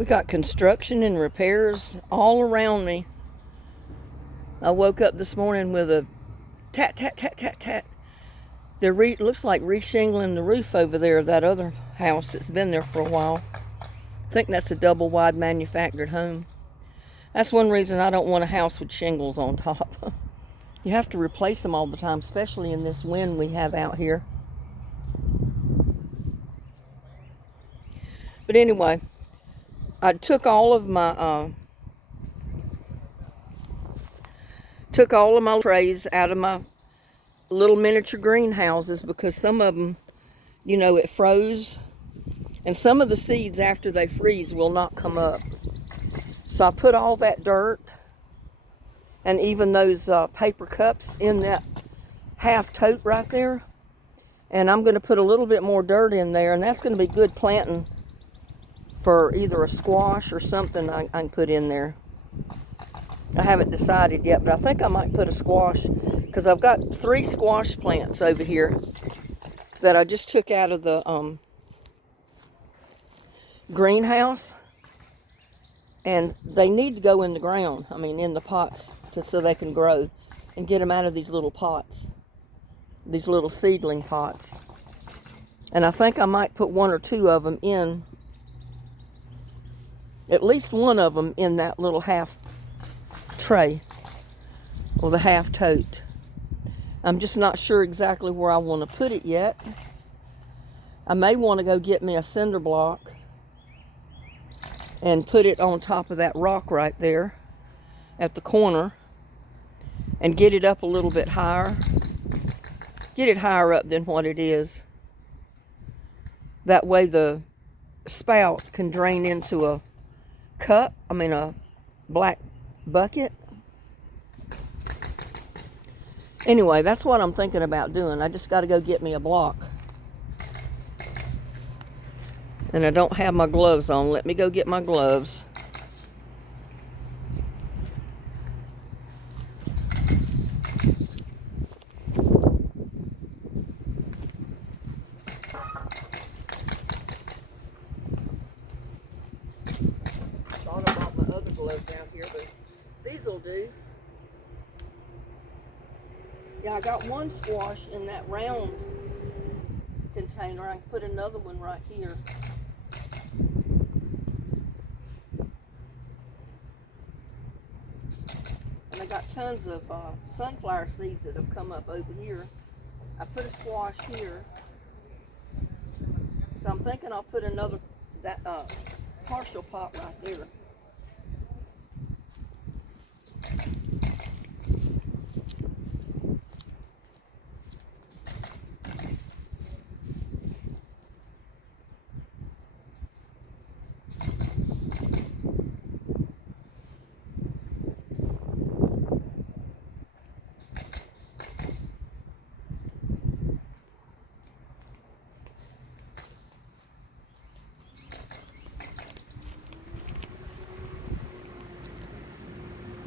We got construction and repairs all around me. I woke up this morning with a tat, tat, tat, tat, tat. They're looks like reshingling the roof over there of that other house that's been there for a while. I think that's a double wide manufactured home. That's one reason I don't want a house with shingles on top. You have to replace them all the time, especially in this wind we have out here. But anyway, I took all of my trays out of my little miniature greenhouses because some of them, you know, it froze, and some of the seeds after they freeze will not come up. So I put all that dirt and even those paper cups in that half tote right there, and I'm going to put a little bit more dirt in there, and that's going to be good planting for either a squash or something I can put in there. I haven't decided yet, but I think I might put a squash because I've got 3 squash plants over here that I just took out of the greenhouse, and they need to go in the ground, I mean in the pots, so they can grow, and get them out of these little pots, these little seedling pots. And I think I might put 1 or 2 of them in, at least 1 of them in that little half tray or the half tote. I'm just not sure exactly where I want to put it yet. I may want to go get me a cinder block and put it on top of that rock right there at the corner and get it up a little bit higher. Get it higher up than what it is. That way the spout can drain into a a black bucket. Anyway, that's what I'm thinking about doing. I just got to go get me a block. And I don't have my gloves on. Let me go get my gloves. Thought I bought my other gloves down here, but these will do. Yeah, I got 1 squash in that round container. I can put another one right here. And I got tons of sunflower seeds that have come up over here. I put a squash here. So I'm thinking I'll put another, partial pot right there.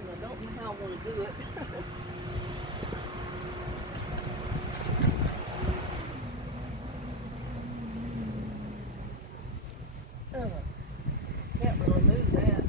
I don't know how I want to do it. Can't really move that.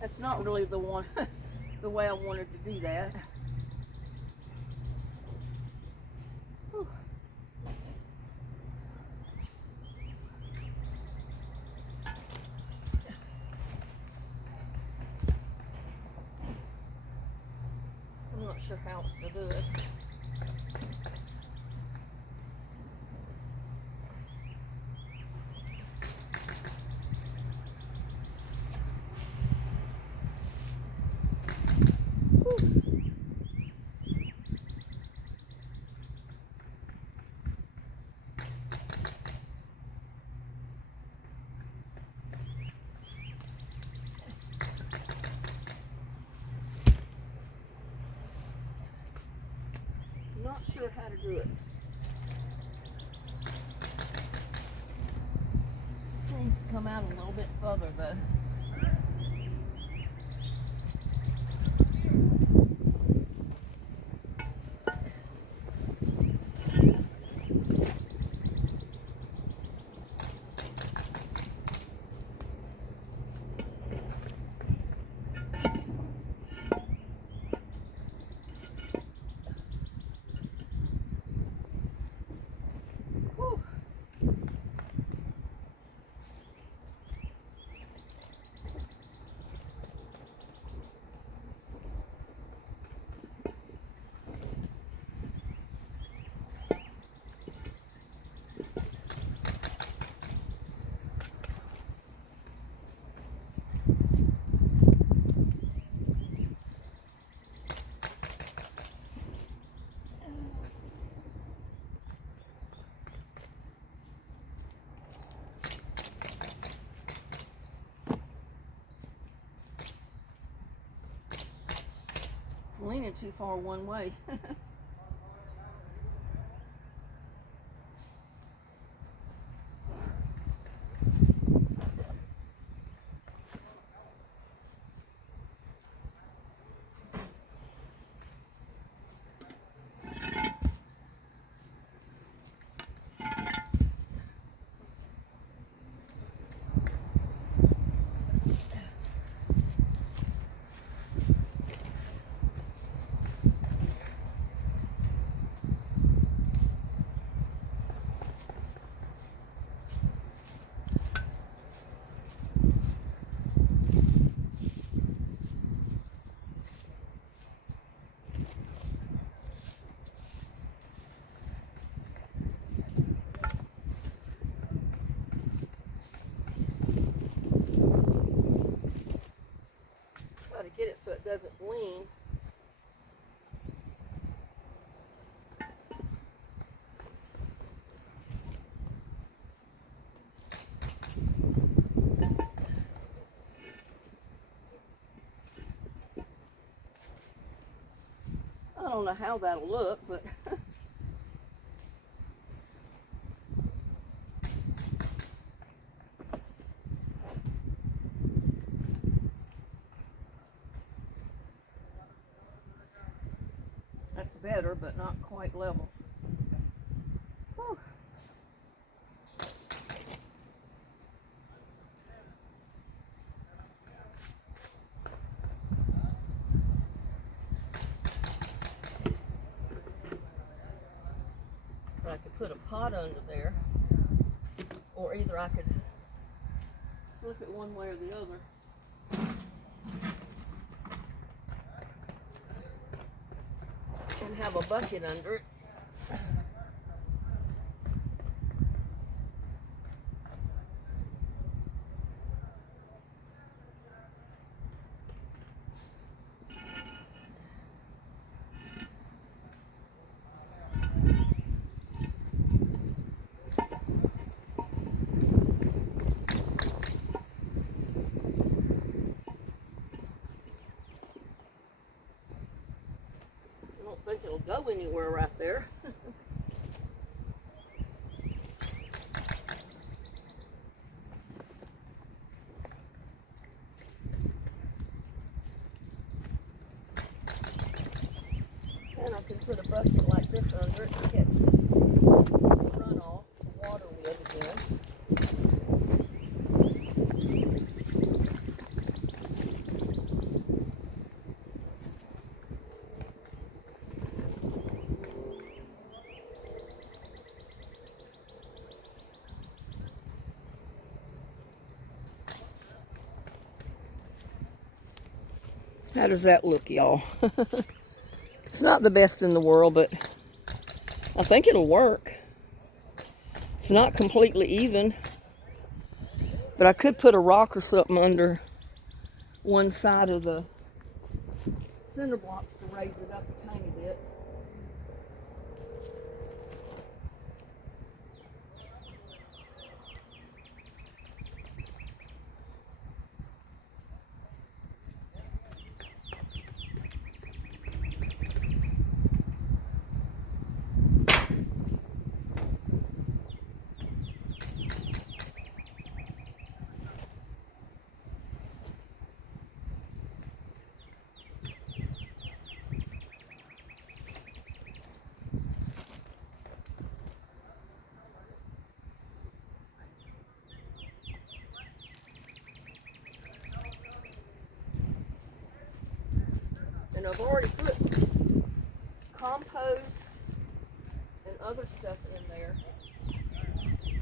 That's not really the way I wanted to do that. Whew. sure how else to do it. Not sure how to do it. Needs to come out a little bit further though. Leaning too far one way. Try to get it so it doesn't lean. I don't know how that'll look, but that's better, but not quite level. Whew. I could put a pot under there, or either I could slip it one way or the other. And have a bucket under it. I don't think it'll go anywhere right there. And I can put a bucket like this under it to catch the runoff, the water with again. How does that look, y'all? It's not the best in the world, but I think it'll work. It's not completely even, but I could put a rock or something under one side of the cinder blocks to raise it up a tiny bit. And I've already put compost and other stuff in there,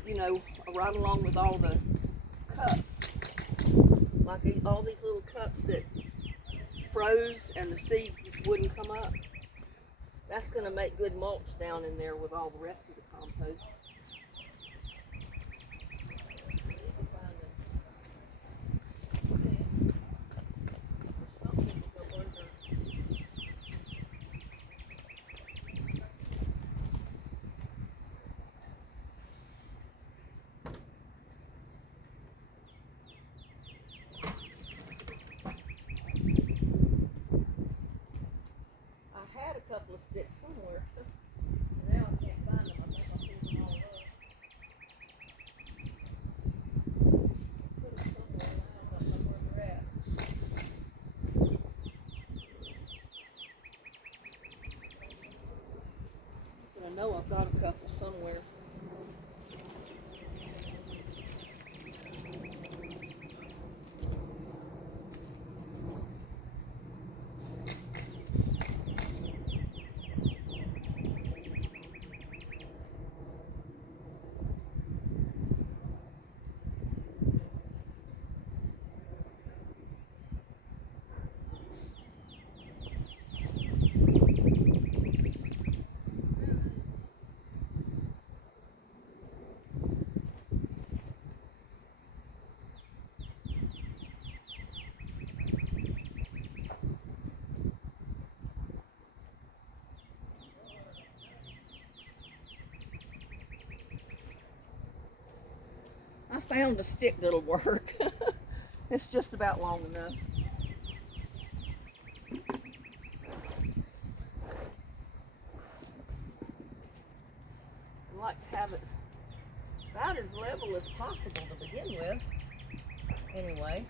you know, right along with all the cups. Like all these little cups that froze and the seeds wouldn't come up. That's going to make good mulch down in there with all the rest of the compost. A couple of sticks somewhere. Now I can't find them. I think I pulled them all up. Put them somewhere now. I don't know where they're at. But I know I've got a couple somewhere. I found a stick that'll work. It's just about long enough. I like to have it about as level as possible to begin with. Anyway.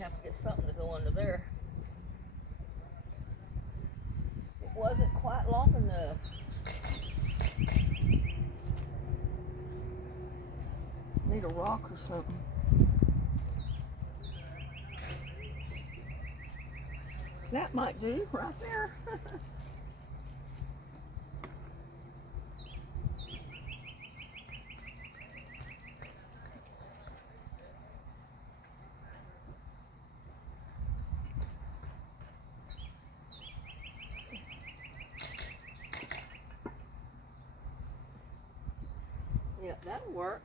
Have to get something to go under there. It wasn't quite long enough. Need a rock or something. That might do right there. Yeah, that'll work.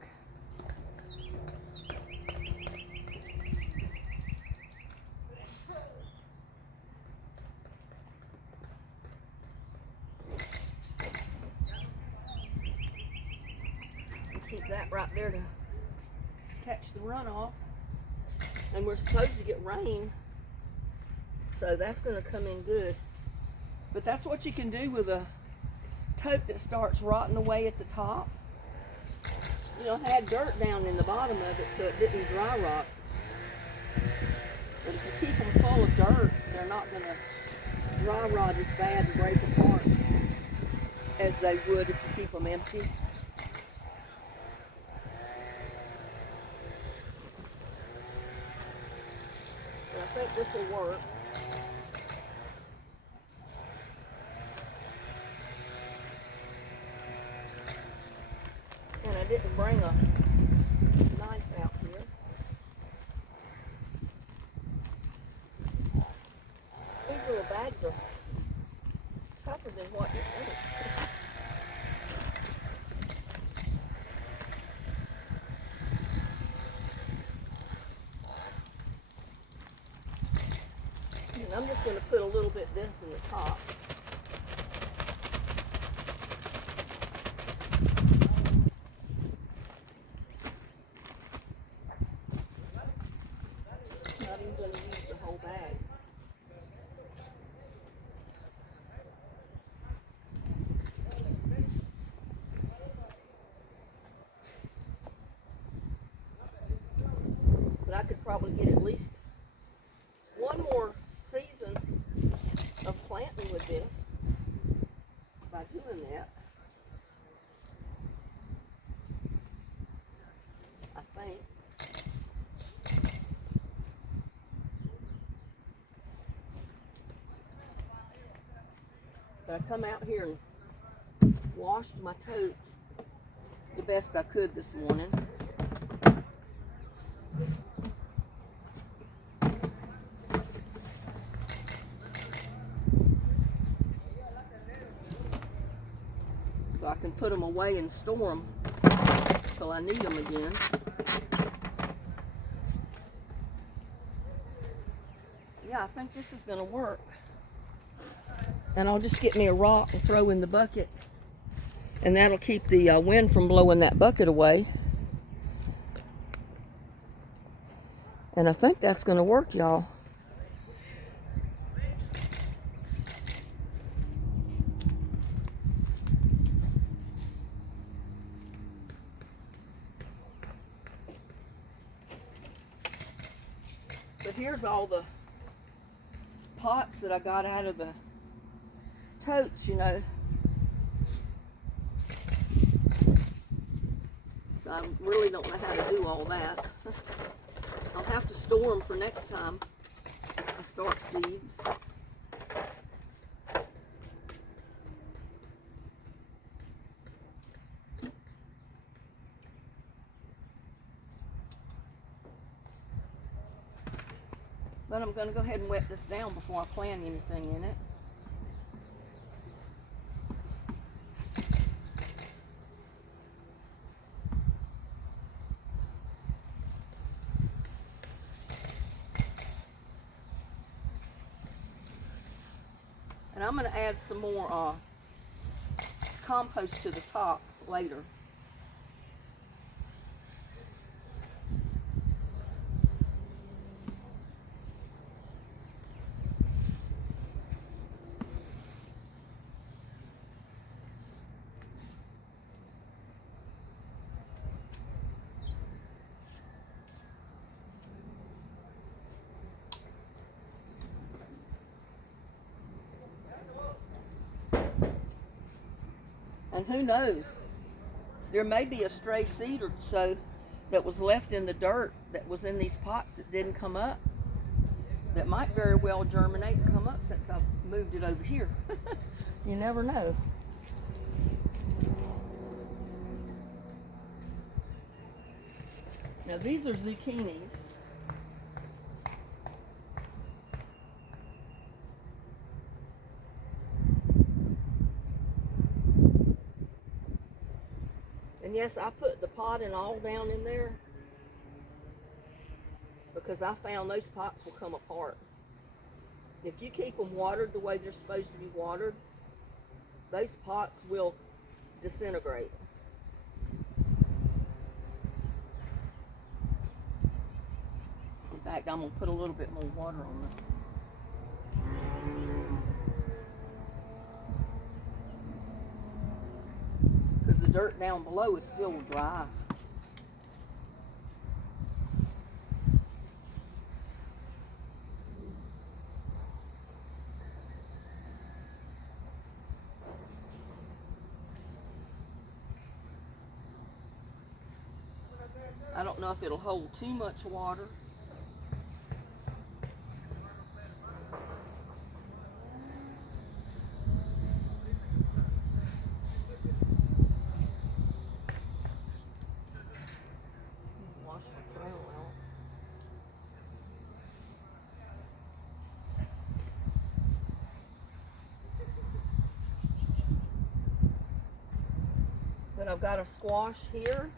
Keep that right there to catch the runoff. And we're supposed to get rain, so that's going to come in good. But that's what you can do with a tote that starts rotting away at the top. You know, had dirt down in the bottom of it so it didn't dry rot. But if you keep them full of dirt, they're not going to dry rot as bad and break apart as they would if you keep them empty. But I think this will work. And I didn't bring a knife out here. These little bags are tougher than what you think. And I'm just going to put a little bit of this in the top. Not even going to use the whole bag. But I could probably get at least one more season of planting with this by doing that. I think. But I come out here and washed my totes the best I could this morning. So I can put them away and store them till I need them again. Yeah, I think this is going to work. And I'll just get me a rock and throw in the bucket. And that'll keep the wind from blowing that bucket away. And I think that's going to work, y'all. But here's all the pots that I got out of the totes, you know. So I really don't know how to do all that. I'll have to store them for next time I start seeds. But I'm going to go ahead and wet this down before I plant anything in it. And I'm going to add some more compost to the top later. And who knows, there may be a stray seed or so that was left in the dirt that was in these pots that didn't come up, that might very well germinate and come up since I've moved it over here. You never know. Now these are zucchinis. And yes, I put the pot and all down in there because I found those pots will come apart. If you keep them watered the way they're supposed to be watered, those pots will disintegrate. In fact, I'm going to put a little bit more water on them. Because the dirt down below is still dry. I don't know if it'll hold too much water. Wash my trail out. But I've got a squash here.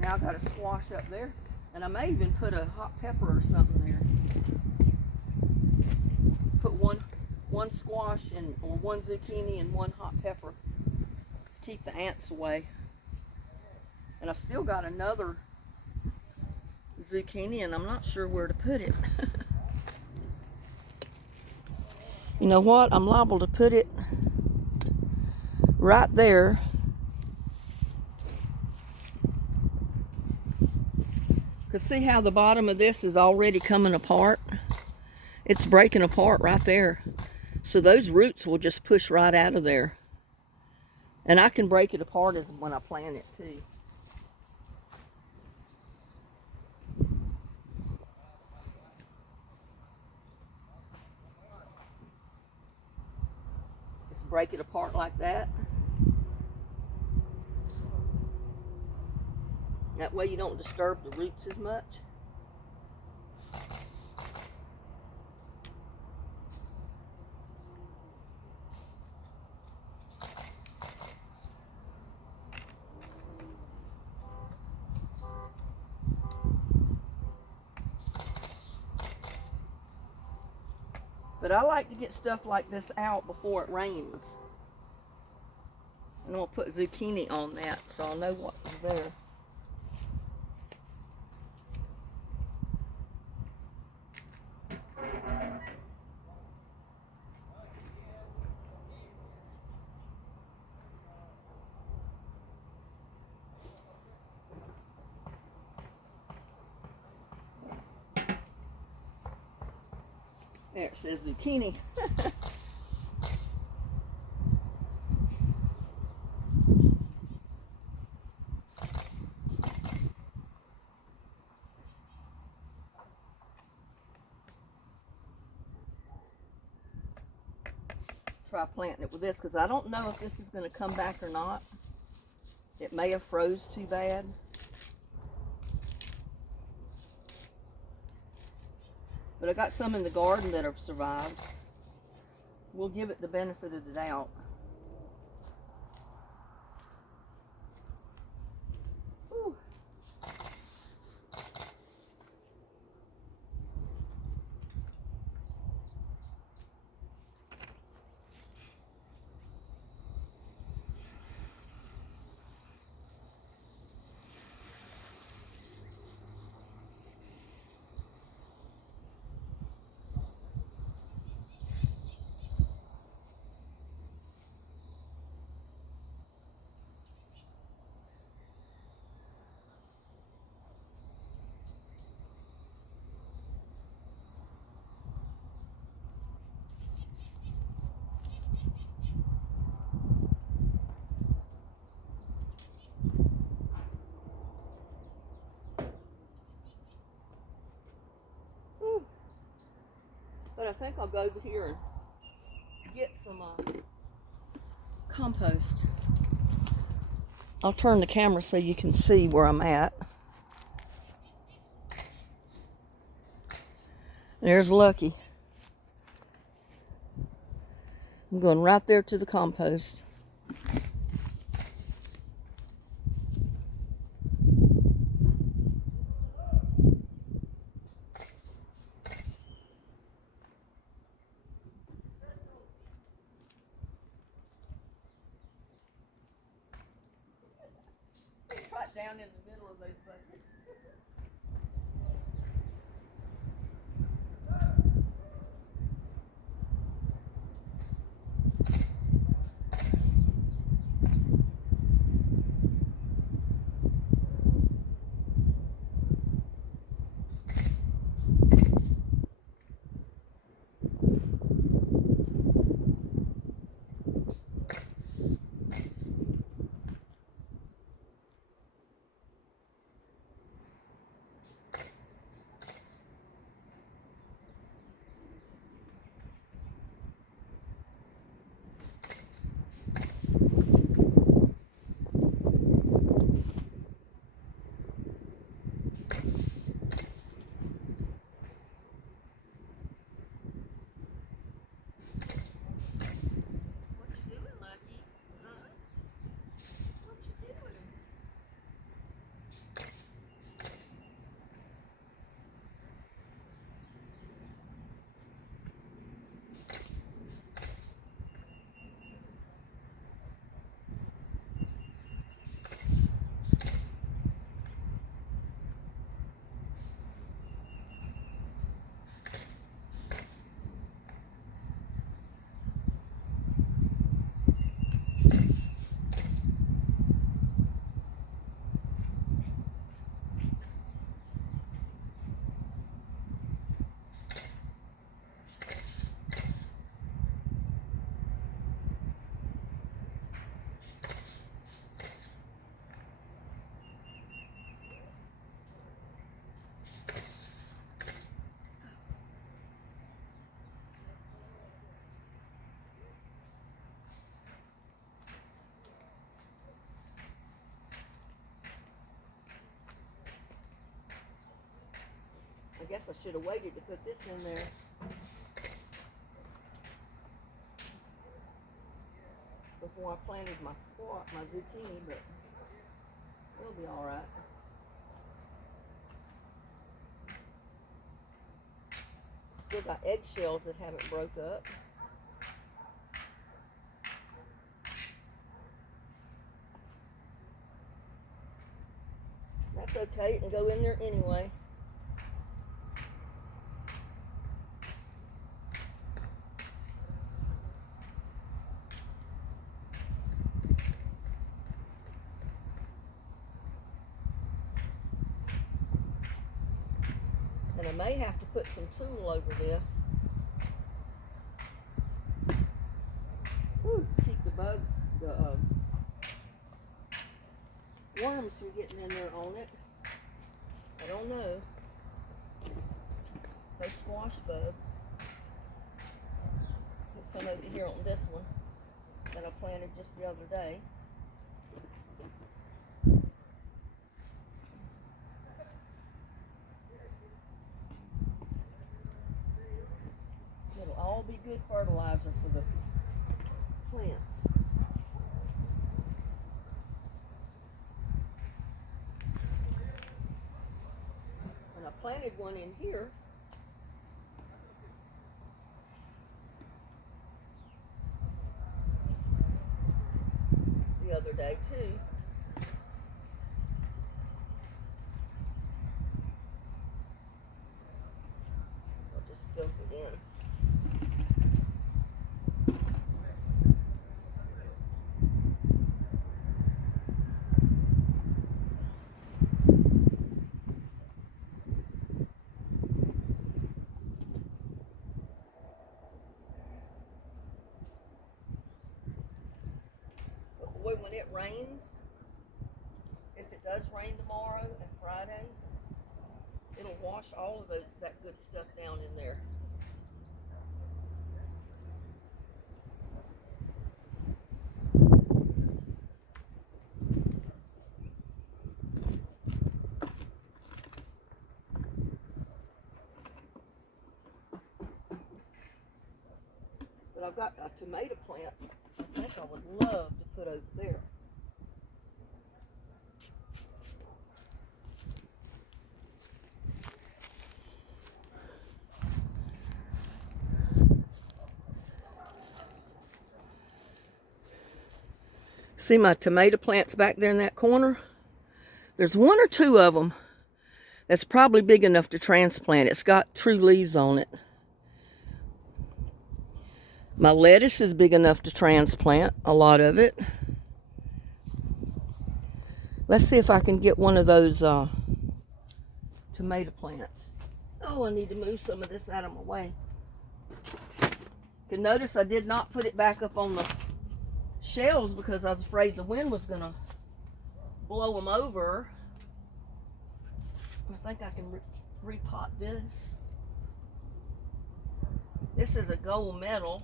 Now I've got a squash up there. And I may even put a hot pepper or something there. Put one squash and or one zucchini and one hot pepper. Keep the ants away. And I've still got another zucchini and I'm not sure where to put it. You know what? I'm liable to put it right there. Because see how the bottom of this is already coming apart? It's breaking apart right there. So those roots will just push right out of there. And I can break it apart as when I plant it too. Just break it apart like that. That way you don't disturb the roots as much. But I like to get stuff like this out before it rains. And I'll put zucchini on that so I'll know what's there. There it says zucchini. Try planting it with this because I don't know if this is going to come back or not. It may have froze too bad. But I got some in the garden that have survived. We'll give it the benefit of the doubt. Whew. But I think I'll go over here and get some compost. I'll turn the camera so you can see where I'm at. There's Lucky. I'm going right there to the compost. Right down in the middle of those buckets. guess I should have waited to put this in there. Before I planted my zucchini, but it'll be all right. Still got eggshells that haven't broke up. That's okay, it can go in there anyway. And I may have to put some tulle over this. Whew, keep the bugs, the worms from getting in there on it. I don't know. Those squash bugs. Put some over here on this one that I planted just the other day. It'll all be good fertilizer for the plants. And I planted one in here. The other day too. I'll just dump it in. Boy, when it rains, if it does rain tomorrow and Friday, it'll wash all of that good stuff down in there. But I've got a tomato plant I think I would love to put over there. See my tomato plants back there in that corner? There's one or two of them that's probably big enough to transplant. It's got true leaves on it. My lettuce is big enough to transplant, a lot of it. Let's see if I can get one of those tomato plants. Oh, I need to move some of this out of my way. You can notice I did not put it back up on the shelves because I was afraid the wind was going to blow them over. I think I can repot this. This is a gold medal.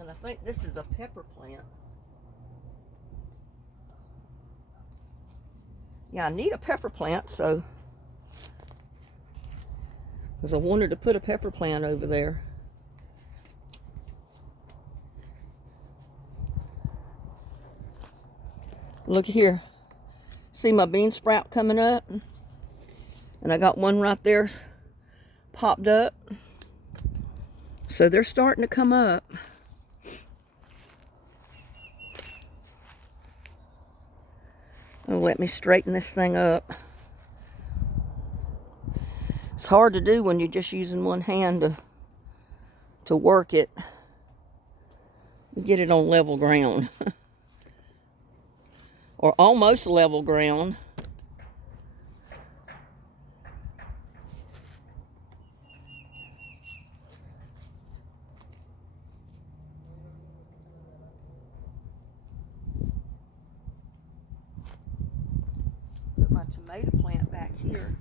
And I think this is a pepper plant. Yeah, I need a pepper plant, so because I wanted to put a pepper plant over there. Look here. See my bean sprout coming up? And I got one right there popped up. So they're starting to come up. Oh, let me straighten this thing up. It's hard to do when you're just using one hand to work it. You get it on level ground. Or almost level ground. Put my tomato plant back here.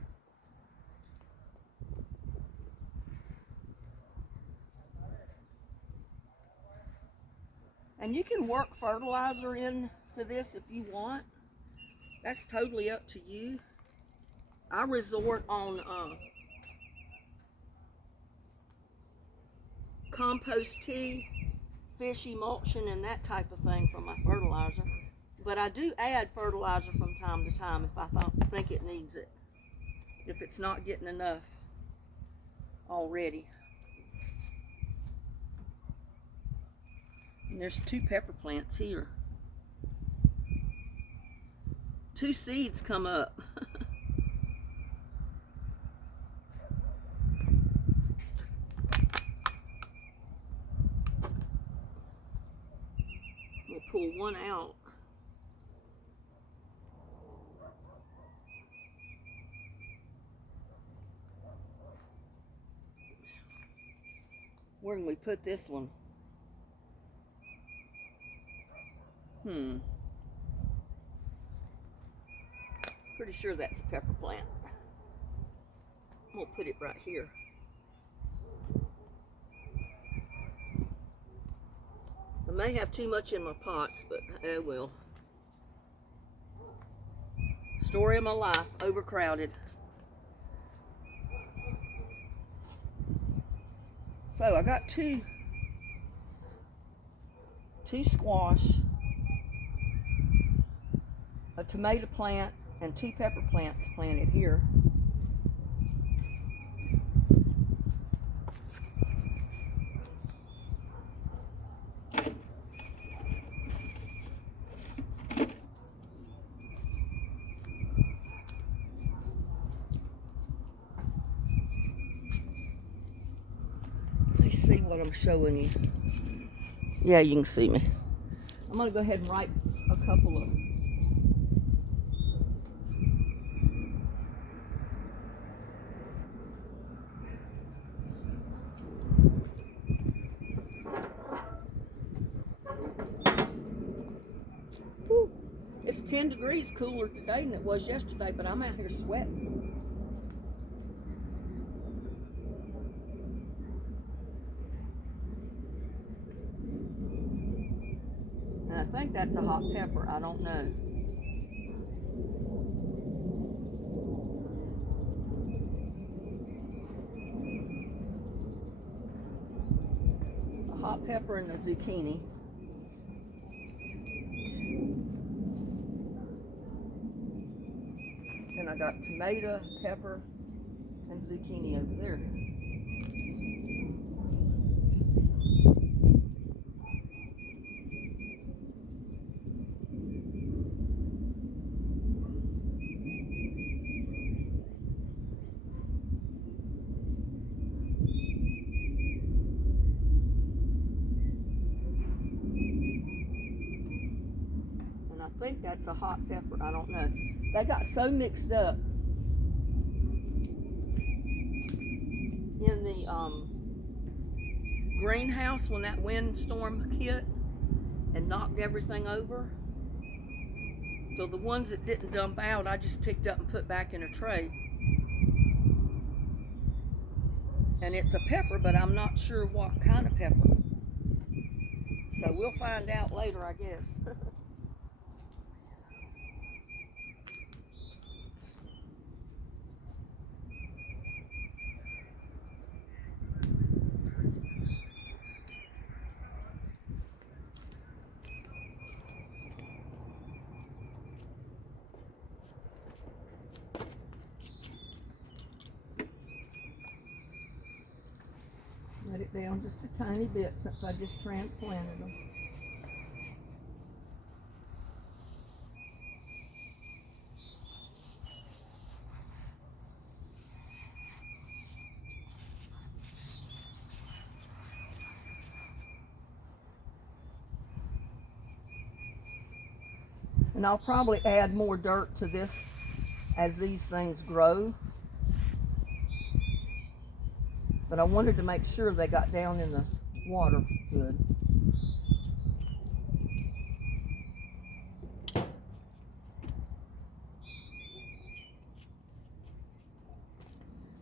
And you can work fertilizer into this if you want. That's totally up to you. I resort on compost tea, fish emulsion, and that type of thing for my fertilizer. But I do add fertilizer from time to time if I think it needs it, if it's not getting enough already. And there's 2 pepper plants here. 2 seeds come up. We'll pull one out. Where can we put this one? Pretty sure that's a pepper plant. We'll put it right here. I may have too much in my pots, but oh well. Story of my life, overcrowded. So I got two squash, a tomato plant, and 2 pepper plants planted here. Let's see what I'm showing you. Yeah, you can see me. I'm going to go ahead and write a couple of them. Whew. It's 10 degrees cooler today than it was yesterday, but I'm out here sweating. And I think that's a hot pepper. I don't know. A hot pepper and a zucchini. And I got tomato, pepper, and zucchini over there. And I think that's a hot pepper. I don't know. They got so mixed up in the greenhouse when that windstorm hit and knocked everything over. So the ones that didn't dump out, I just picked up and put back in a tray. And it's a pepper, but I'm not sure what kind of pepper. So we'll find out later, I guess. Let it down just a tiny bit since I just transplanted them. And I'll probably add more dirt to this as these things grow. But I wanted to make sure they got down in the water good.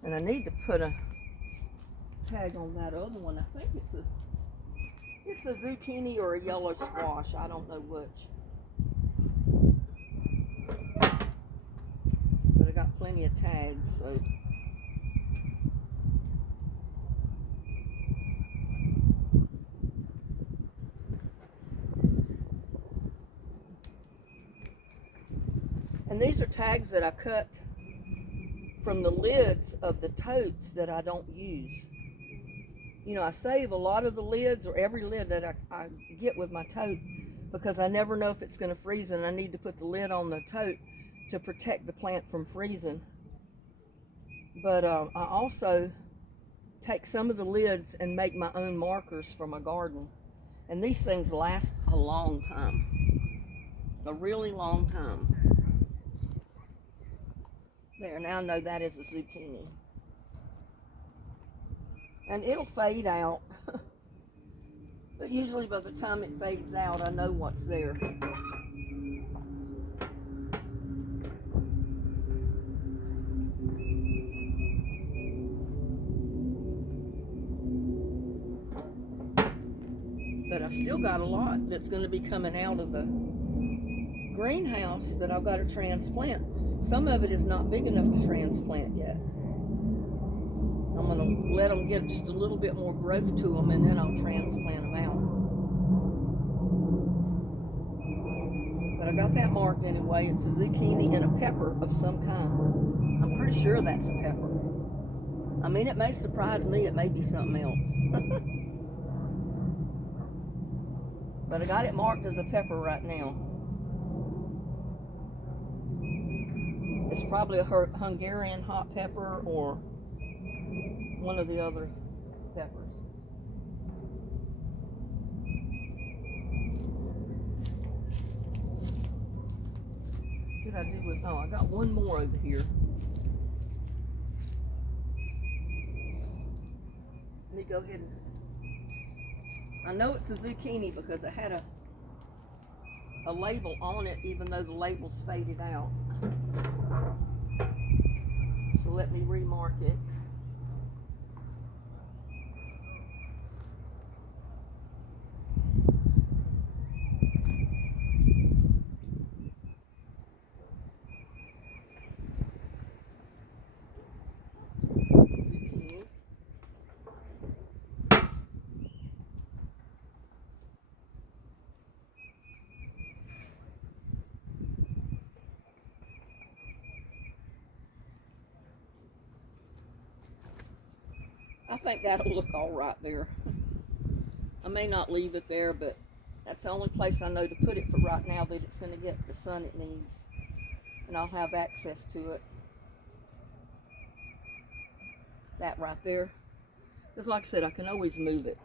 And I need to put a tag on that other one. I think it's a zucchini or a yellow squash. I don't know which. me a tag, so. And these are tags that I cut from the lids of the totes that I don't use. You know, I save a lot of the lids, or every lid that I get with my tote, because I never know if it's going to freeze, and I need to put the lid on the tote to protect the plant from freezing. But I also take some of the lids and make my own markers for my garden. And these things last a long time. A really long time. There, now I know that is a zucchini. And it'll fade out. But usually by the time it fades out, I know what's there. But I still got a lot that's going to be coming out of the greenhouse that I've got to transplant. Some of it is not big enough to transplant yet. I'm going to let them get just a little bit more growth to them, and then I'll transplant them out. But I got that marked anyway. It's a zucchini and a pepper of some kind. I'm pretty sure that's a pepper. I mean, it may surprise me. It may be something else. But I got it marked as a pepper right now. It's probably a Hungarian hot pepper or one of the other peppers. What did I do with, oh, I got one more over here. Let me go ahead and, I know it's a zucchini because it had a label on it, even though the label's faded out. So let me remark it. Zucchini. I think that'll look all right there. I may not leave it there, but that's the only place I know to put it for right now that it's going to get the sun it needs. And I'll have access to it. That right there. Because like I said, I can always move it.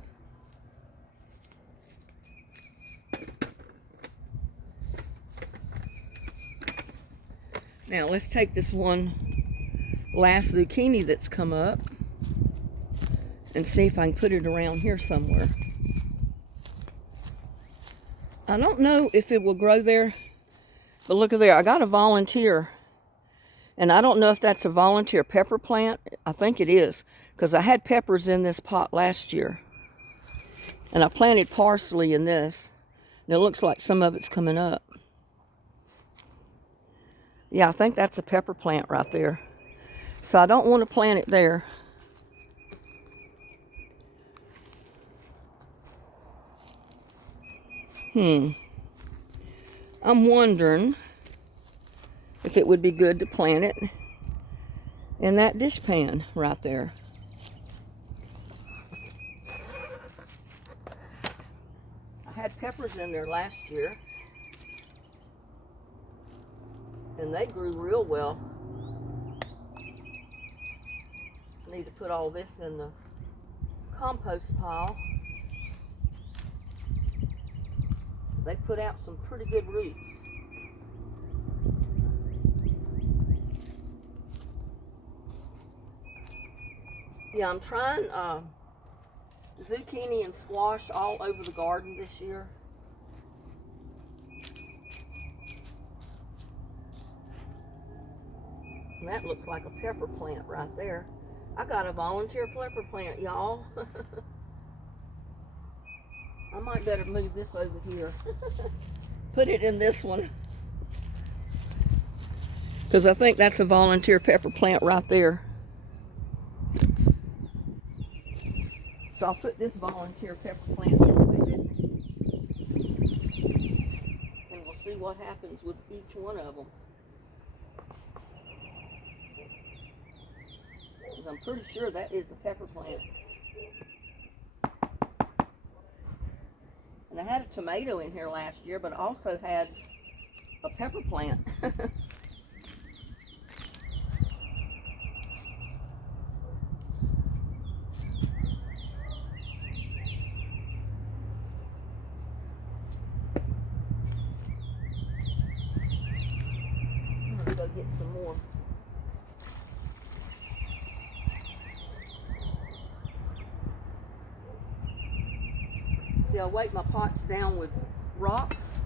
Now let's take this one last zucchini that's come up and see if I can put it around here somewhere. I don't know if it will grow there, but look at there. I got a volunteer, and I don't know if that's a volunteer pepper plant. I think it is, because I had peppers in this pot last year, and I planted parsley in this, and it looks like some of it's coming up. Yeah, I think that's a pepper plant right there. So I don't want to plant it there. I'm wondering if it would be good to plant it in that dish pan right there. I had peppers in there last year, and they grew real well. I need to put all this in the compost pile. They put out some pretty good roots. Yeah, I'm trying zucchini and squash all over the garden this year. And that looks like a pepper plant right there. I got a volunteer pepper plant, y'all. I might better move this over here. Put it in this one. Because I think that's a volunteer pepper plant right there. So I'll put this volunteer pepper plant with it. And we'll see what happens with each one of them. Because I'm pretty sure that is a pepper plant. And I had a tomato in here last year, but I also had a pepper plant. I'm gonna go get some more. See, I weight my pots down with rocks.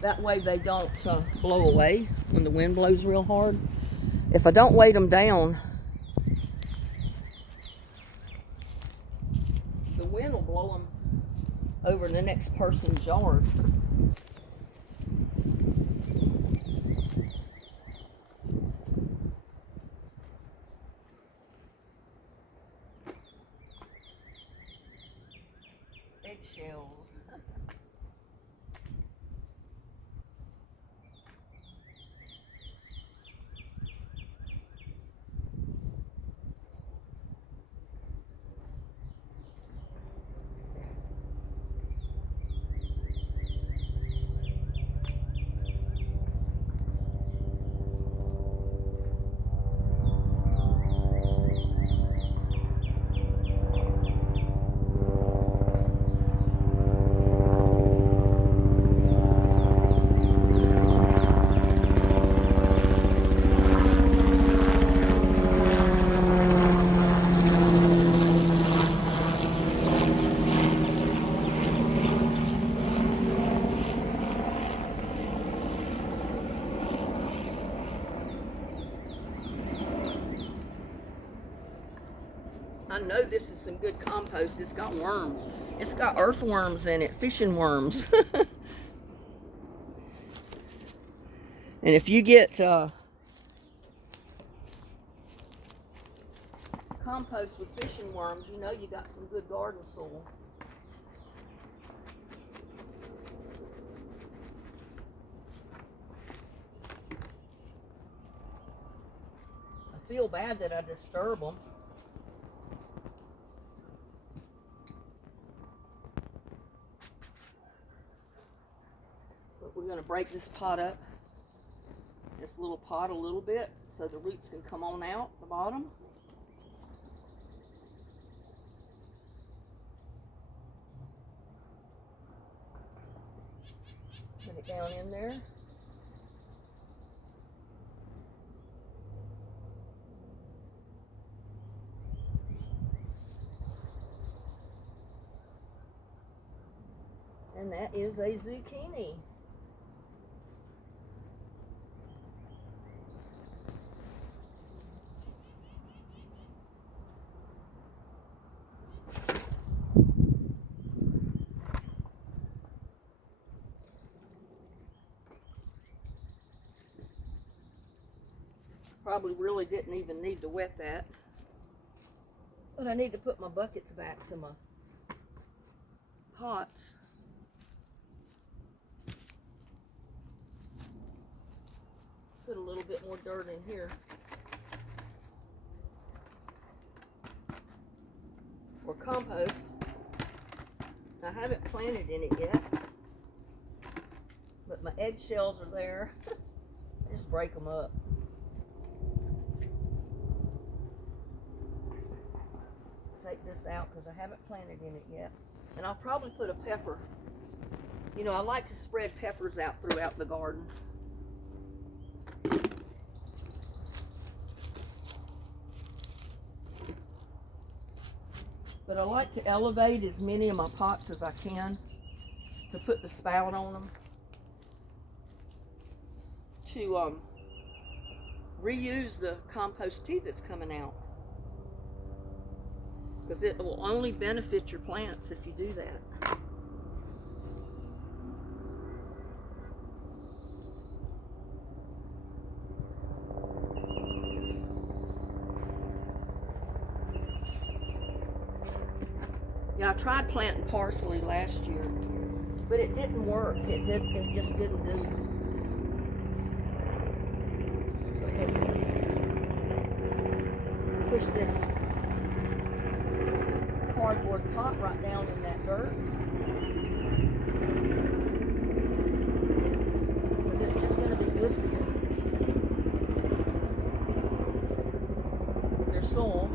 That way they don't blow away when the wind blows real hard. If I don't weight them down, the wind will blow them over the next person's yard. Eggshells. I know this is some good compost. It's got worms. It's got earthworms in it, fishing worms. And if you get compost with fishing worms, you know you got some good garden soil. I feel bad that I disturb them. But we're going to break this pot up, this little pot, a little bit, so the roots can come on out the bottom. Put it down in there. And that is a zucchini. Probably really didn't even need to wet that. But I need to put my buckets back to my pots. Put a little bit more dirt in here. Or compost. I haven't planted in it yet. But my eggshells are there. Just break them up. Take this out because I haven't planted in it yet. And I'll probably put a pepper. You know, I like to spread peppers out throughout the garden. But I like to elevate as many of my pots as I can to put the spout on them to reuse the compost tea that's coming out. Because it will only benefit your plants if you do that. Yeah, I tried planting parsley last year, but it didn't work. It just didn't do. Go ahead and push this cardboard pot right down in that dirt. Because it's just going to be good for them. Their soil.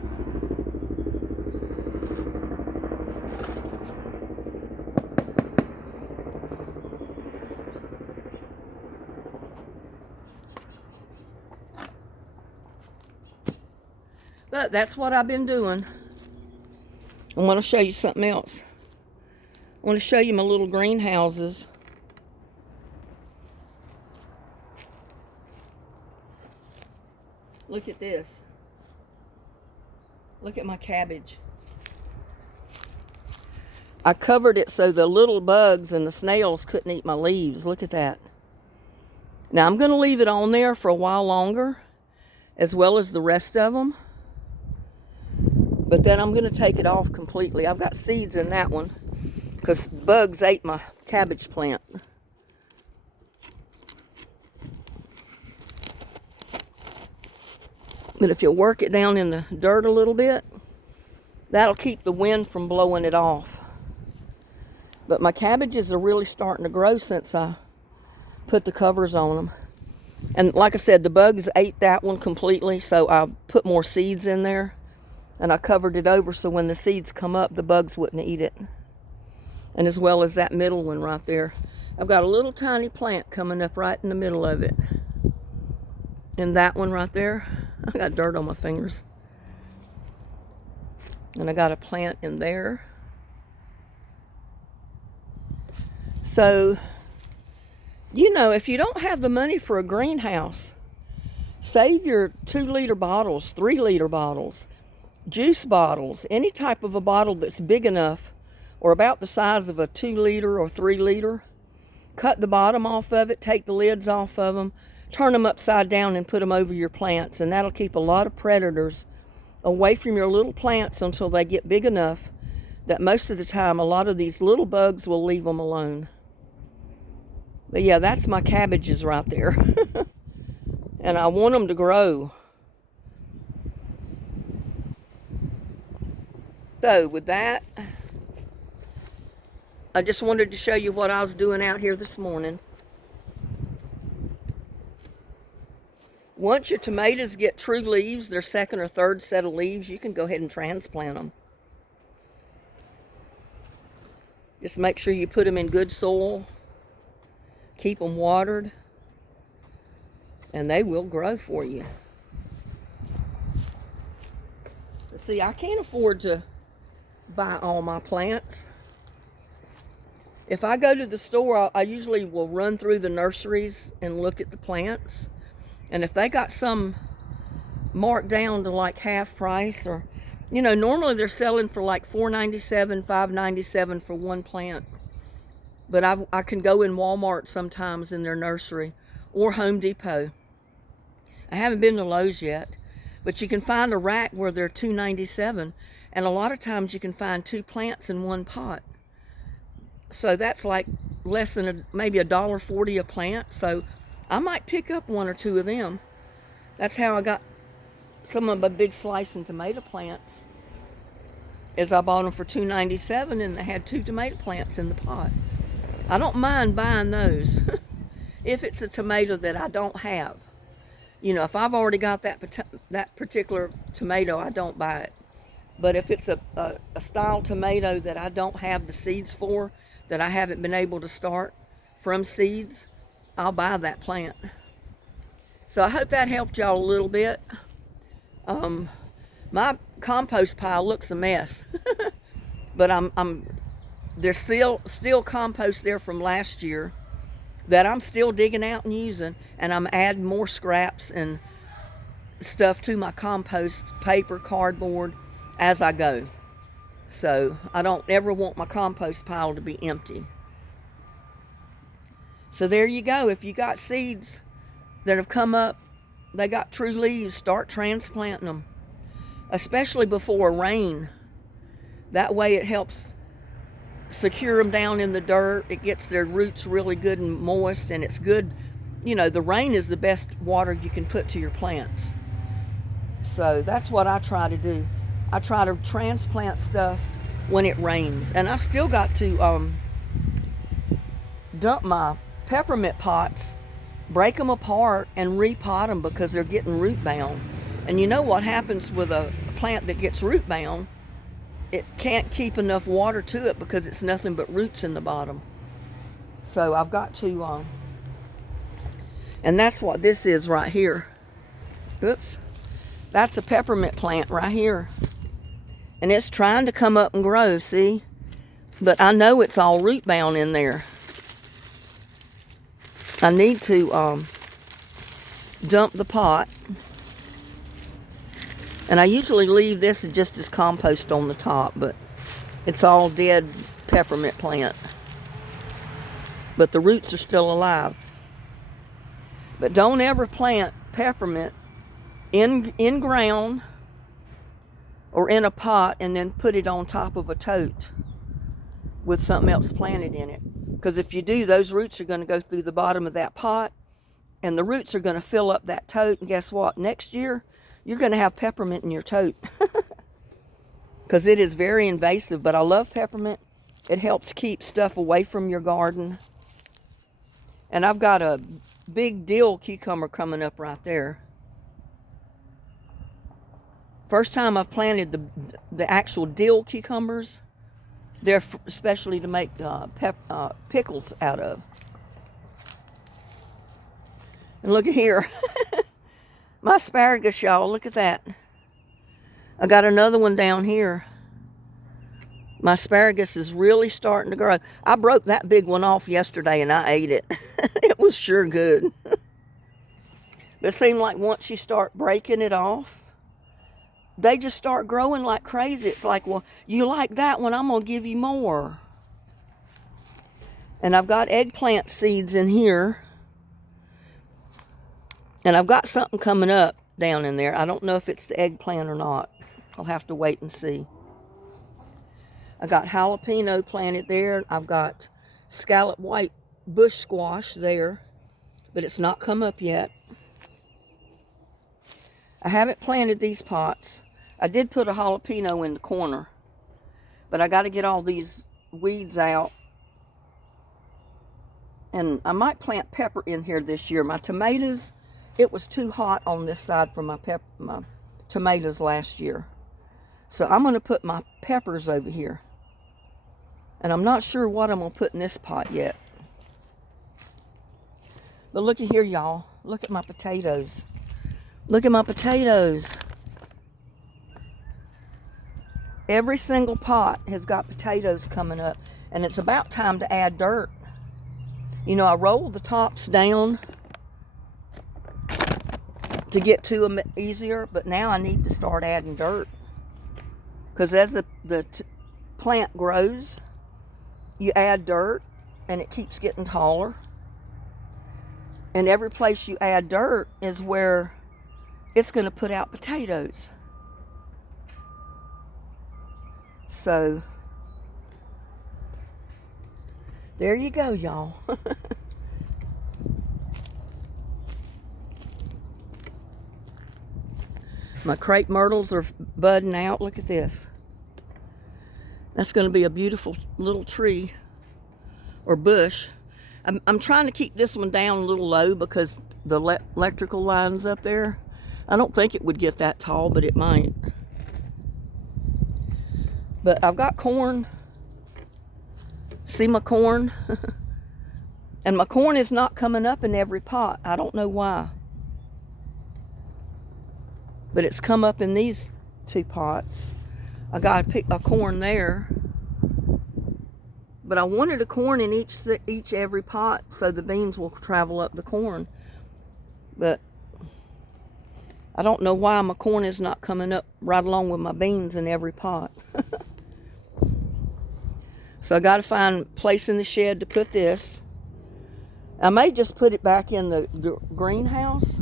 But that's what I've been doing. I want to show you something else. I want to show you my little greenhouses. Look at this. Look at my cabbage. I covered it so the little bugs and the snails couldn't eat my leaves. Look at that. Now I'm going to leave it on there for a while longer, as well as the rest of them. But then I'm going to take it off completely. I've got seeds in that one because bugs ate my cabbage plant. But if you work it down in the dirt a little bit, that'll keep the wind from blowing it off. But my cabbages are really starting to grow since I put the covers on them. And like I said, the bugs ate that one completely, so I put more seeds in there. And I covered it over so when the seeds come up, the bugs wouldn't eat it. And as well as that middle one right there. I've got a little tiny plant coming up right in the middle of it. And that one right there, I got dirt on my fingers. And I got a plant in there. So, you know, if you don't have the money for a greenhouse, save your 2-liter bottles, 3-liter bottles, juice bottles, any type of a bottle that's big enough or about the size of a 2-liter or 3-liter. Cut the bottom off of it, take the lids off of them, turn them upside down and put them over your plants, and that'll keep a lot of predators away from your little plants until they get big enough that most of the time a lot of these little bugs will leave them alone. But yeah, that's my cabbages right there. And I want them to grow. So with that, I just wanted to show you what I was doing out here this morning. Once your tomatoes get true leaves, their second or third set of leaves, you can go ahead and transplant them. Just make sure you put them in good soil. Keep them watered. And they will grow for you. But see, I can't afford to buy all my plants. If I go to the store, I usually will run through the nurseries and look at the plants. And if they got some marked down to like half price, or, you know, normally they're selling for like $4.97, $5.97 for one plant. But I can go in Walmart sometimes in their nursery, or Home Depot. I haven't been to Lowe's yet, but you can find a rack where they're $2.97, and a lot of times you can find 2 plants in one pot. So that's like less than maybe $1.40 a plant. So I might pick up 1 or 2 of them. That's how I got some of my big slicing tomato plants. Is I bought them for $2.97 and they had 2 tomato plants in the pot. I don't mind buying those if it's a tomato that I don't have. You know, if I've already got that particular tomato, I don't buy it. But if it's a style tomato that I don't have the seeds for, that I haven't been able to start from seeds, I'll buy that plant. So I hope that helped y'all a little bit. My compost pile looks a mess, but there's still compost there from last year that I'm still digging out and using, and I'm adding more scraps and stuff to my compost, paper, cardboard, as I go. So I don't ever want my compost pile to be empty. So there you go. If you got seeds that have come up, they got true leaves, start transplanting them. Especially before rain. That way it helps secure them down in the dirt. It gets their roots really good and moist, and it's good. You know, the rain is the best water you can put to your plants. So that's what I try to do. I try to transplant stuff when it rains. And I still got to dump my peppermint pots, break them apart, and repot them because they're getting root bound. And you know what happens with a plant that gets root bound? It can't keep enough water to it because it's nothing but roots in the bottom. So I've got to, and that's what this is right here. Oops. That's a peppermint plant right here. And it's trying to come up and grow, see? But I know it's all root bound in there. I need to dump the pot. And I usually leave this just as compost on the top, but it's all dead peppermint plant. But the roots are still alive. But don't ever plant peppermint in ground or in a pot and then put it on top of a tote with something else planted in it. Because if you do, those roots are going to go through the bottom of that pot, and the roots are going to fill up that tote. And guess what? Next year, you're going to have peppermint in your tote. Because it is very invasive, but I love peppermint. It helps keep stuff away from your garden. And I've got a big dill cucumber coming up right there. First time I've planted the actual dill cucumbers. They're especially to make pickles out of. And look at here. My asparagus, y'all. Look at that. I got another one down here. My asparagus is really starting to grow. I broke that big one off yesterday and I ate it. It was sure good. But it seemed like once you start breaking it off, they just start growing like crazy. It's like, well, you like that one, I'm going to give you more. And I've got eggplant seeds in here. And I've got something coming up down in there. I don't know if it's the eggplant or not. I'll have to wait and see. I got jalapeno planted there. I've got scallop white bush squash there, but it's not come up yet. I haven't planted these pots. I did put a jalapeno in the corner, but I got to get all these weeds out. And I might plant pepper in here this year. My tomatoes, it was too hot on this side for my tomatoes last year. So I'm going to put my peppers over here. And I'm not sure what I'm going to put in this pot yet. But look at here, y'all. Look at my potatoes. Look at my potatoes. Every single pot has got potatoes coming up. And it's about time to add dirt. You know, I rolled the tops down to get to them easier. But now I need to start adding dirt. Because as the plant grows, you add dirt and it keeps getting taller. And every place you add dirt is where it's going to put out potatoes. So, there you go, y'all. My crepe myrtles are budding out. Look at this. That's going to be a beautiful little tree or bush. I'm trying to keep this one down a little low because the electrical line's up there. I don't think it would get that tall, but it might. But I've got corn. See my corn? And my corn is not coming up in every pot. I don't know why. But it's come up in these two pots. I got to pick my corn there. But I wanted a corn in every pot so the beans will travel up the corn. But I don't know why my corn is not coming up right along with my beans in every pot. So I got to find a place in the shed to put this. I may just put it back in the greenhouse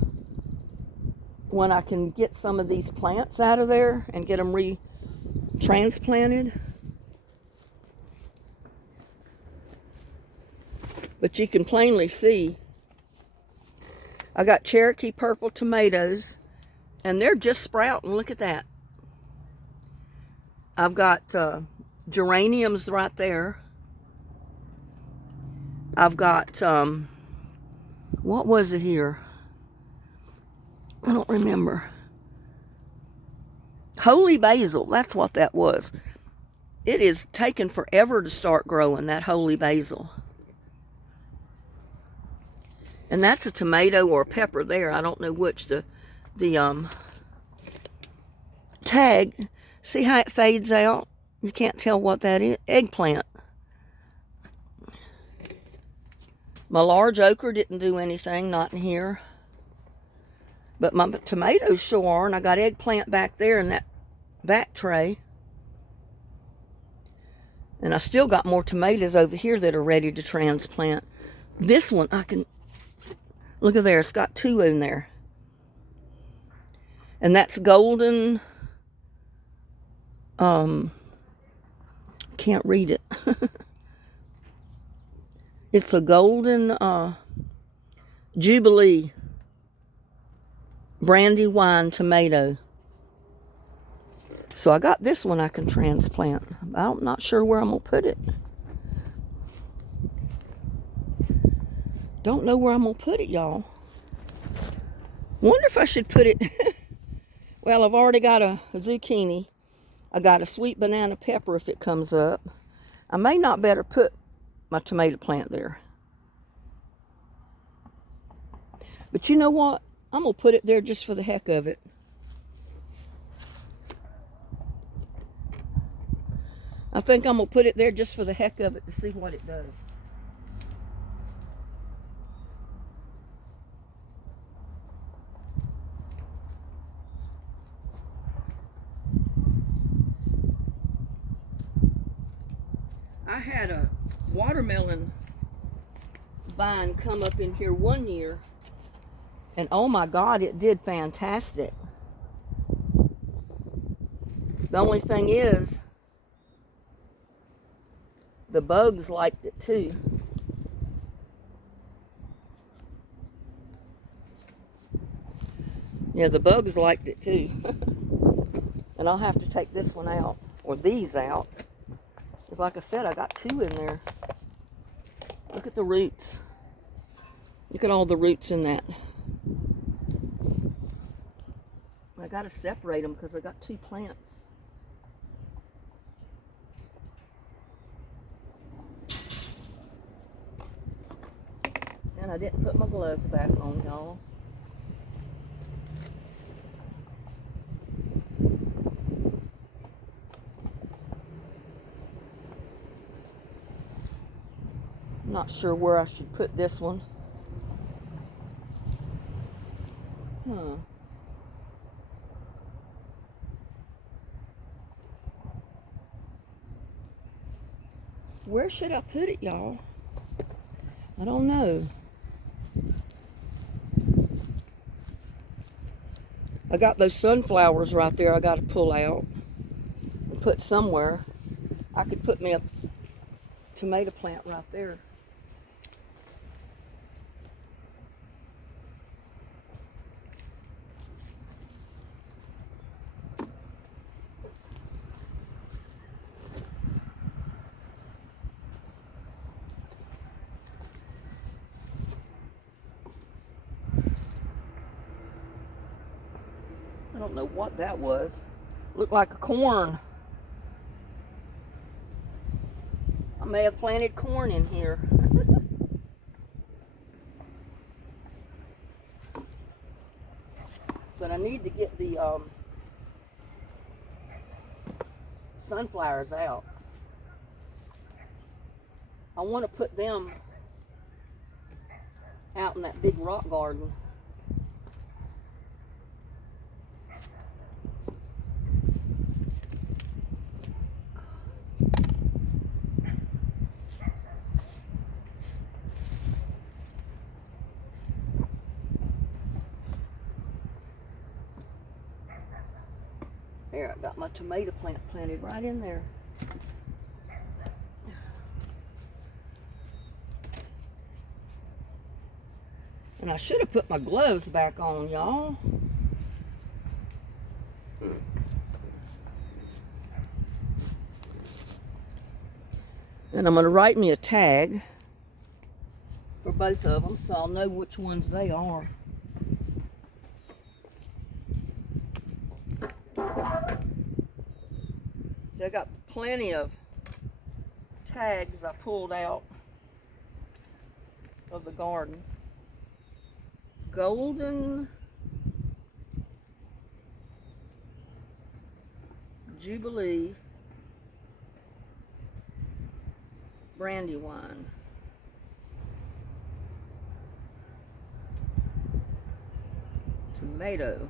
when I can get some of these plants out of there and get them transplanted. But you can plainly see I got Cherokee purple tomatoes, and they're just sprouting. Look at that. I've got geraniums right there. I've got, what was it here? I don't remember. Holy basil, that's what that was. It is taken forever to start growing, that holy basil. And that's a tomato or a pepper there. I don't know which. The tag, see how it fades out? You can't tell what that is. Eggplant. My large okra didn't do anything, not in here. But my tomatoes sure are, and I got eggplant back there in that back tray. And I still got more tomatoes over here that are ready to transplant. This one, I can, look at there, it's got 2 in there. And that's golden, can't read it. It's a golden Jubilee brandy wine tomato. So I got this one I can transplant. I'm not sure where I'm going to put it. Don't know where I'm going to put it, y'all. Wonder if I should put it... Well, I've already got a zucchini. I got a sweet banana pepper if it comes up. I may not better put my tomato plant there. But you know what? I'm going to put it there just for the heck of it. I think I'm going to put it there just for the heck of it to see what it does. I had a watermelon vine come up in here one year, and oh my God, it did fantastic. The only thing is, the bugs liked it too. Yeah, the bugs liked it too. And I'll have to take this one out, or these out. Because like I said, I got 2 in there. Look at the roots. Look at all the roots in that. I got to separate them because I got 2 plants. And I didn't put my gloves back on, y'all. Not sure where I should put this one. Where should I put it, y'all? I don't know. I got those sunflowers right there I got to pull out and put somewhere. I could put me a tomato plant right there. I don't know what that was. Looked like a corn. I may have planted corn in here. But I need to get the sunflowers out. I want to put them out in that big rock garden. There, I got my tomato plant planted right in there. And I should have put my gloves back on, y'all. And I'm going to write me a tag for both of them so I'll know which ones they are. So I got plenty of tags I pulled out of the garden. Golden Jubilee Brandywine. Tomato.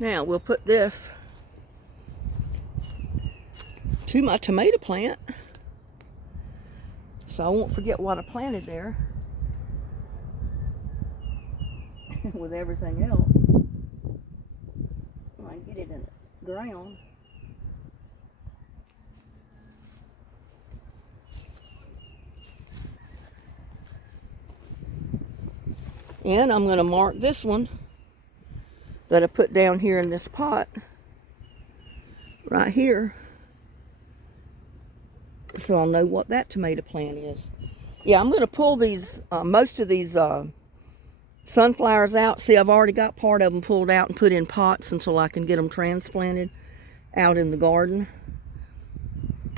Now we'll put this to my tomato plant so I won't forget what I planted there with everything else. So I can get it in the ground. And I'm going to mark this one that I put down here in this pot right here so I'll know what that tomato plant is. Yeah, I'm going to pull these most of these sunflowers out. See, I've already got part of them pulled out and put in pots until I can get them transplanted out in the garden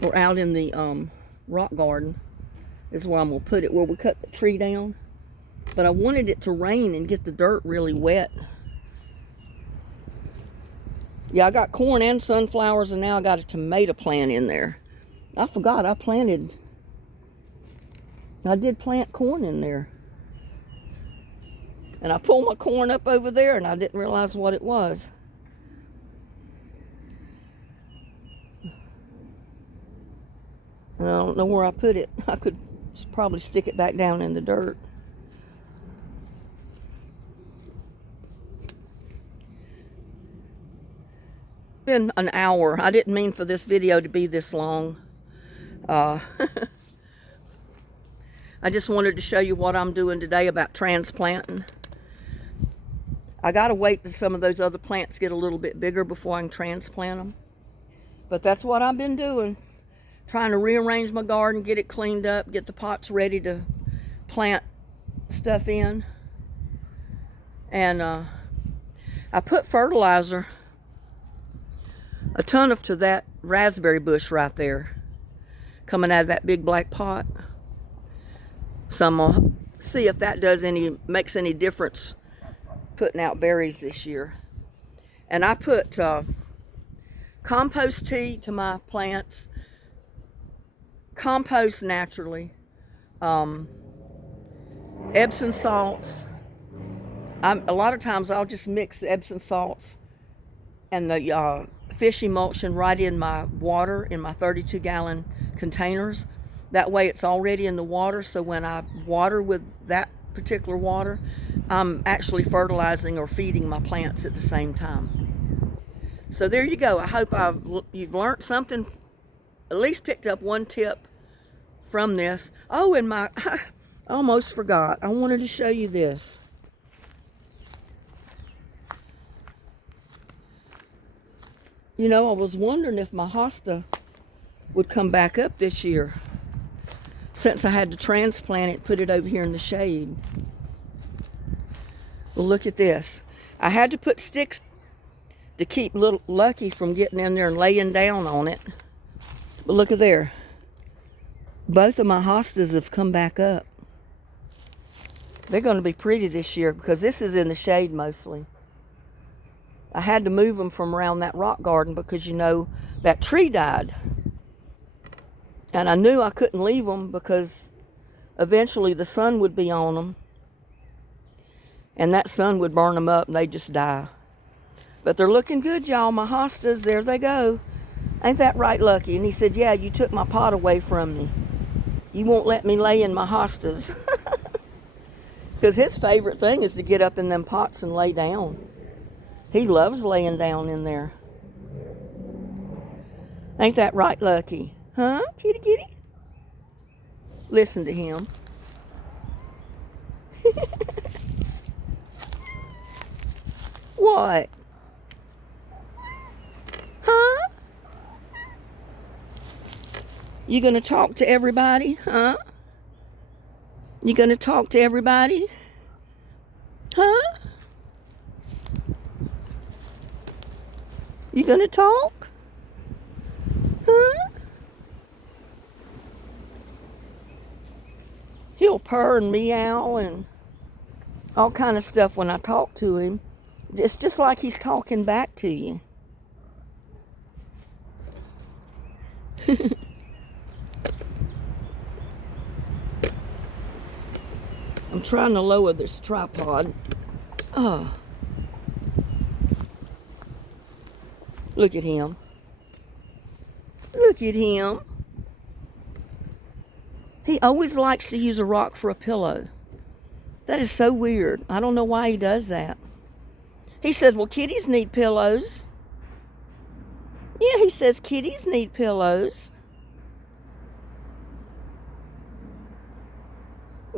or out in the rock garden is where I'm going to put it, where we cut the tree down. But I wanted it to rain and get the dirt really wet. Yeah, I got corn and sunflowers, and now I got a tomato plant in there. I forgot I did plant corn in there. And I pulled my corn up over there, and I didn't realize what it was. And I don't know where I put it. I could probably stick it back down in the dirt. Been an hour. I didn't mean for this video to be this long. I just wanted to show you what I'm doing today about transplanting. I gotta wait till some of those other plants get a little bit bigger before I can transplant them. But that's what I've been doing. Trying to rearrange my garden, get it cleaned up, get the pots ready to plant stuff in. And I put fertilizer, a ton of to that raspberry bush right there, coming out of that big black pot. So I'm gonna see if that makes any difference putting out berries this year. And I put compost tea to my plants, compost naturally, Epsom salts. A lot of times I'll just mix the Epsom salts and the fish emulsion right in my water, in my 32-gallon containers. That way it's already in the water, so when I water with that particular water, I'm actually fertilizing or feeding my plants at the same time. So there you go. I hope you've learned something, at least picked up one tip from this. Oh, and I almost forgot. I wanted to show you this. You know, I was wondering if my hosta would come back up this year, since I had to transplant it, put it over here in the shade. Well, look at this. I had to put sticks to keep little Lucky from getting in there and laying down on it. But look at there. Both of my hostas have come back up. They're going to be pretty this year because this is in the shade mostly. I had to move them from around that rock garden because, you know, that tree died. And I knew I couldn't leave them because eventually the sun would be on them. And that sun would burn them up and they just die. But they're looking good, y'all. My hostas, there they go. Ain't that right, Lucky? And he said, yeah, you took my pot away from me. You won't let me lay in my hostas. Because his favorite thing is to get up in them pots and lay down. He loves laying down in there. Ain't that right, Lucky? Huh, kitty kitty? Listen to him. What? Huh? You gonna talk to everybody? Huh? You gonna talk to everybody? Huh? You gonna talk? Huh? He'll purr and meow and all kind of stuff when I talk to him. It's just like he's talking back to you. I'm trying to lower this tripod. Oh. Look at him. Look at him. He always likes to use a rock for a pillow. That is so weird. I don't know why he does that. He says, well, kitties need pillows. Yeah, he says kitties need pillows.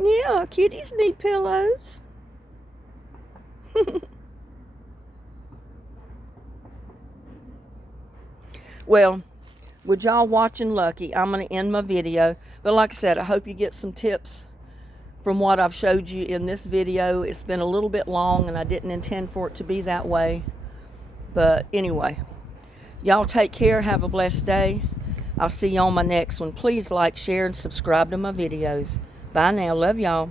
Yeah, kitties need pillows. Well, with y'all watching Lucky, I'm going to end my video. But like I said, I hope you get some tips from what I've showed you in this video. It's been a little bit long, and I didn't intend for it to be that way. But anyway, y'all take care. Have a blessed day. I'll see you on my next one. Please like, share, and subscribe to my videos. Bye now. Love y'all.